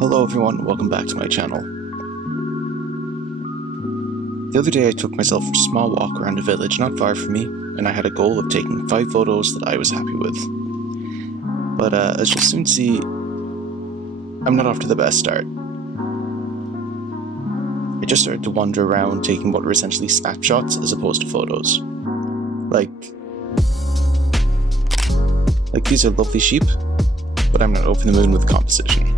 Hello everyone, welcome back to my channel. The other day I took myself for a small walk around a village not far from me, and I had a goal of taking 5 photos that I was happy with. But as you'll soon see, I'm not off to the best start. I just started to wander around taking what were essentially snapshots as opposed to photos. Like these are lovely sheep, but I'm not over the moon with the composition.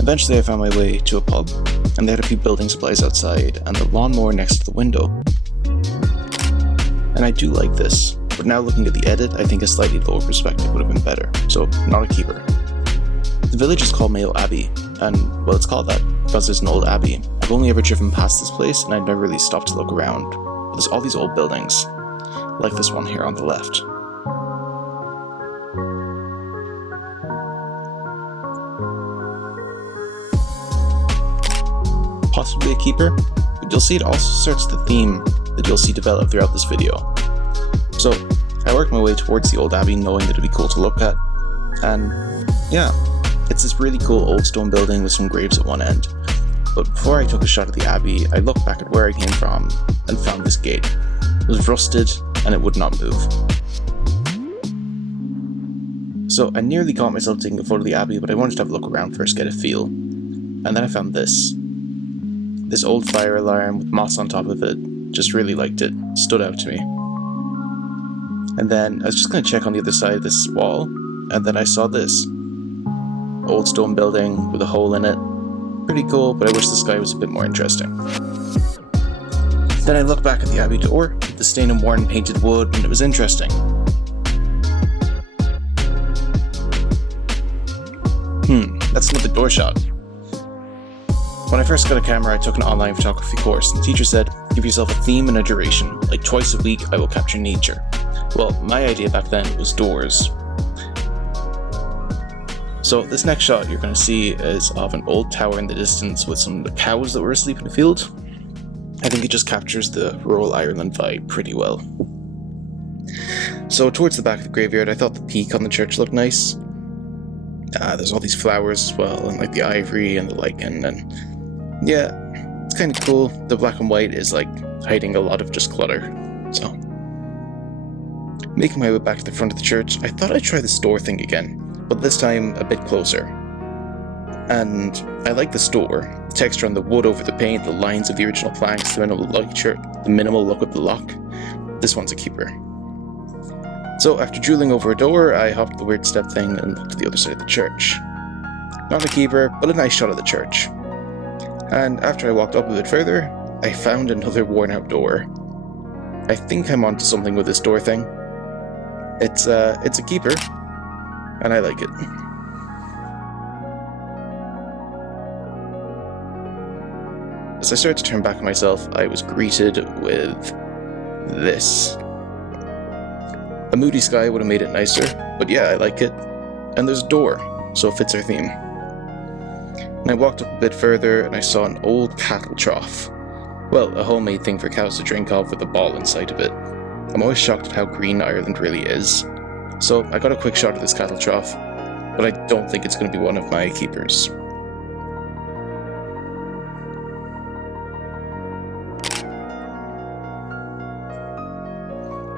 Eventually I found my way to a pub, and they had a few building supplies outside and a lawnmower next to the window. And I do like this, but now looking at the edit, I think a slightly lower perspective would have been better, so not a keeper. The village is called Mayo Abbey, and well, it's called that because there's an old abbey. I've only ever driven past this place and I've never really stopped to look around, but there's all these old buildings, like this one here on the left. Possibly a keeper, but you'll see it also starts the theme that you'll see develop throughout this video. So I worked my way towards the old abbey knowing that it'd be cool to look at, and yeah, it's this really cool old stone building with some graves at one end. But before I took a shot at the abbey, I looked back at where I came from and found this gate. It was rusted and it would not move. So I nearly caught myself taking a photo of the abbey, but I wanted to have a look around first, get a feel. And then I found this. This old fire alarm with moss on top of it. Just really liked it. Stood out to me. And then I was just going to check on the other side of this wall, and then I saw this. Old stone building with a hole in it. Pretty cool, but I wish the sky was a bit more interesting. Then I looked back at the abbey door, with the stained and worn painted wood, and it was interesting. That's another door shot. When I first got a camera, I took an online photography course, and the teacher said, give yourself a theme and a duration, like twice a week I will capture nature. Well, my idea back then was doors. So this next shot you're going to see is of an old tower in the distance with some of the cows that were asleep in the field. I think it just captures the rural Ireland vibe pretty well. So towards the back of the graveyard, I thought the peak on the church looked nice. There's all these flowers as well, and like the ivory and the lichen, and yeah, it's kind of cool. The black and white is like hiding a lot of just clutter. So, making my way back to the front of the church, I thought I'd try this door thing again, but this time a bit closer. And I like this door, the texture on the wood over the paint, the lines of the original planks, the minimal look of the lock. This one's a keeper. So after drooling over a door, I hopped the weird step thing and looked to the other side of the church. Not a keeper, but a nice shot of the church. And after I walked up a bit further, I found another worn out door. I think I'm onto something with this door thing. It's a keeper, and I like it. As I started to turn back on myself, I was greeted with this. A moody sky would have made it nicer, but yeah, I like it. And there's a door, so it fits our theme. And I walked up a bit further and I saw an old cattle trough. Well, a homemade thing for cows to drink of with a ball inside of it. I'm always shocked at how green Ireland really is. So I got a quick shot of this cattle trough, but I don't think it's going to be one of my keepers.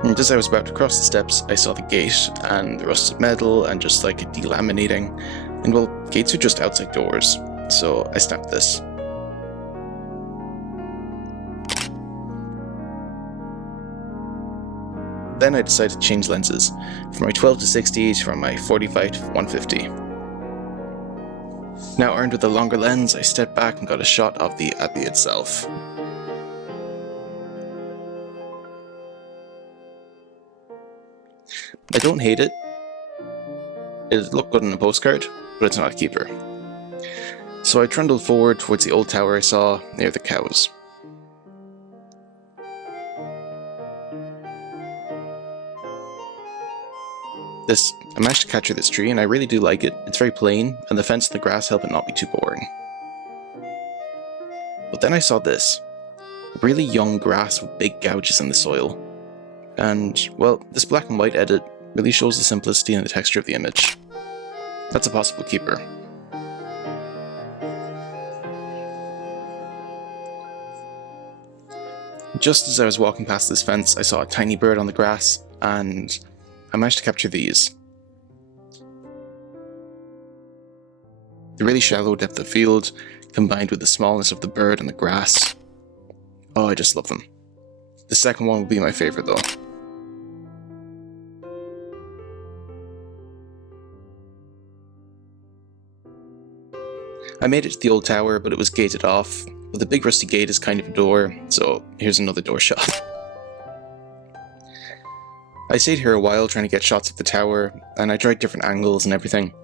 And as I was about to cross the steps, I saw the gate and the rusted metal and just like it delaminating. And well, gates are just outside doors, so I snapped this. Then I decided to change lenses, from my 12 to 60 to from my 45 to 150. Now armed with a longer lens, I stepped back and got a shot of the abbey itself. I don't hate it. It looked good on a postcard, but it's not a keeper. So I trundled forward towards the old tower I saw near the cows. I managed to capture this tree, and I really do like it. It's very plain, and the fence and the grass help it not be too boring. But then I saw this. Really young grass with big gouges in the soil. And, well, this black and white edit really shows the simplicity and the texture of the image. That's a possible keeper. Just as I was walking past this fence, I saw a tiny bird on the grass, and I managed to capture these. The really shallow depth of field, combined with the smallness of the bird and the grass. Oh, I just love them. The second one will be my favourite though. I made it to the old tower, but it was gated off. But the big rusty gate is kind of a door, so here's another door shot. I stayed here a while trying to get shots of the tower, and I tried different angles and everything.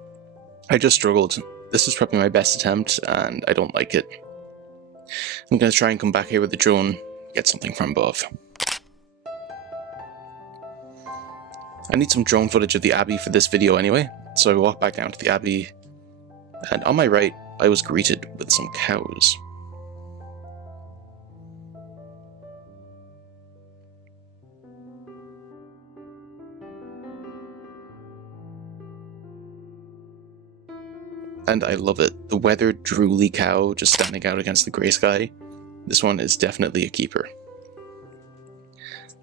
I just struggled. This was probably my best attempt, and I don't like it. I'm going to try and come back here with the drone, get something from above. I need some drone footage of the Abbey for this video anyway, so I walked back down to the Abbey, and on my right, I was greeted with some cows. And I love it. The weathered, drooly cow just standing out against the grey sky. This one is definitely a keeper.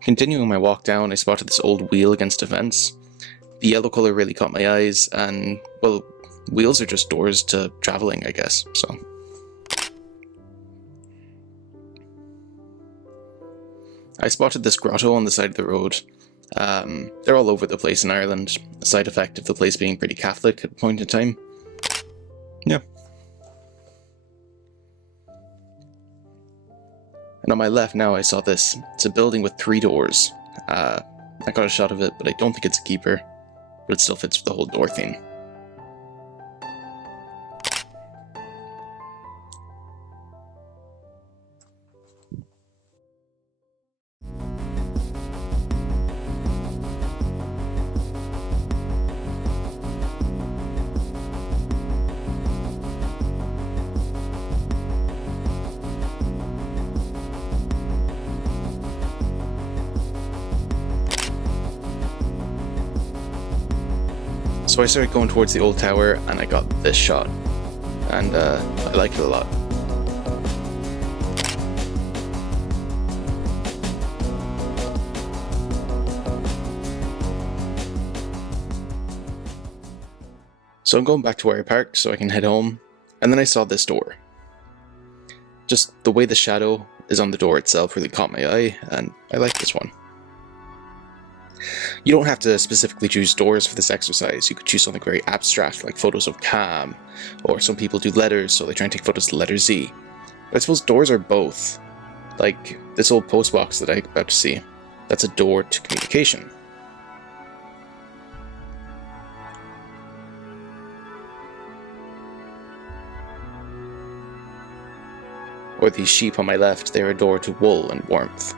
Continuing my walk down, I spotted this old wheel against a fence. The yellow colour really caught my eyes, and, well, wheels are just doors to travelling, I guess, so. I spotted this grotto on the side of the road. They're all over the place in Ireland, a side effect of the place being pretty Catholic at a point in time. Yeah. And on my left now I saw this. It's a building with 3 doors. I got a shot of it, but I don't think it's a keeper. But it still fits with the whole door theme. So I started going towards the old tower, and I got this shot, and I liked it a lot. So I'm going back to where I parked so I can head home, and then I saw this door. Just the way the shadow is on the door itself really caught my eye, and I like this one. You don't have to specifically choose doors for this exercise. You could choose something very abstract, like photos of Cam, or some people do letters, so they try and take photos of the letter Z. But I suppose doors are both. Like this old post box that I'm about to see. That's a door to communication. Or these sheep on my left, they're a door to wool and warmth.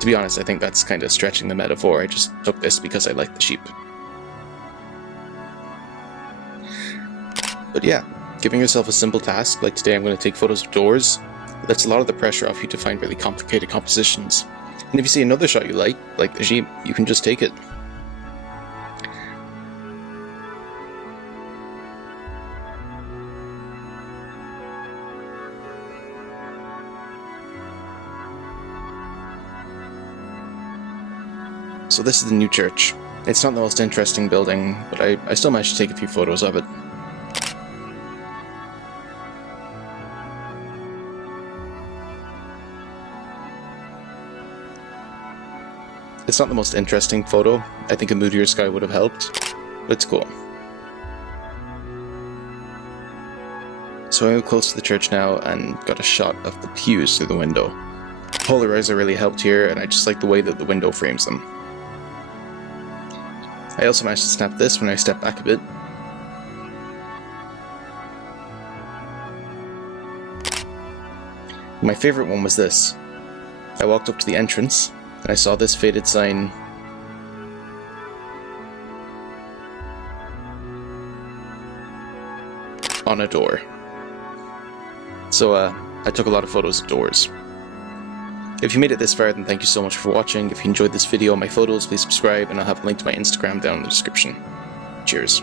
To be honest, I think that's kind of stretching the metaphor. I just took this because I like the sheep. But yeah, giving yourself a simple task, like today I'm going to take photos of doors, lets a lot of the pressure off you to find really complicated compositions. And if you see another shot you like the sheep, you can just take it. So this is the new church. It's not the most interesting building, but I still managed to take a few photos of it. It's not the most interesting photo. I think a moodier sky would have helped, but it's cool. So I moved close to the church now and got a shot of the pews through the window. The polarizer really helped here, and I just like the way that the window frames them. I also managed to snap this when I stepped back a bit. My favourite one was this. I walked up to the entrance, and I saw this faded sign. On a door. So I took a lot of photos of doors. If you made it this far, then thank you so much for watching. If you enjoyed this video and my photos, please subscribe, and I'll have a link to my Instagram down in the description. Cheers.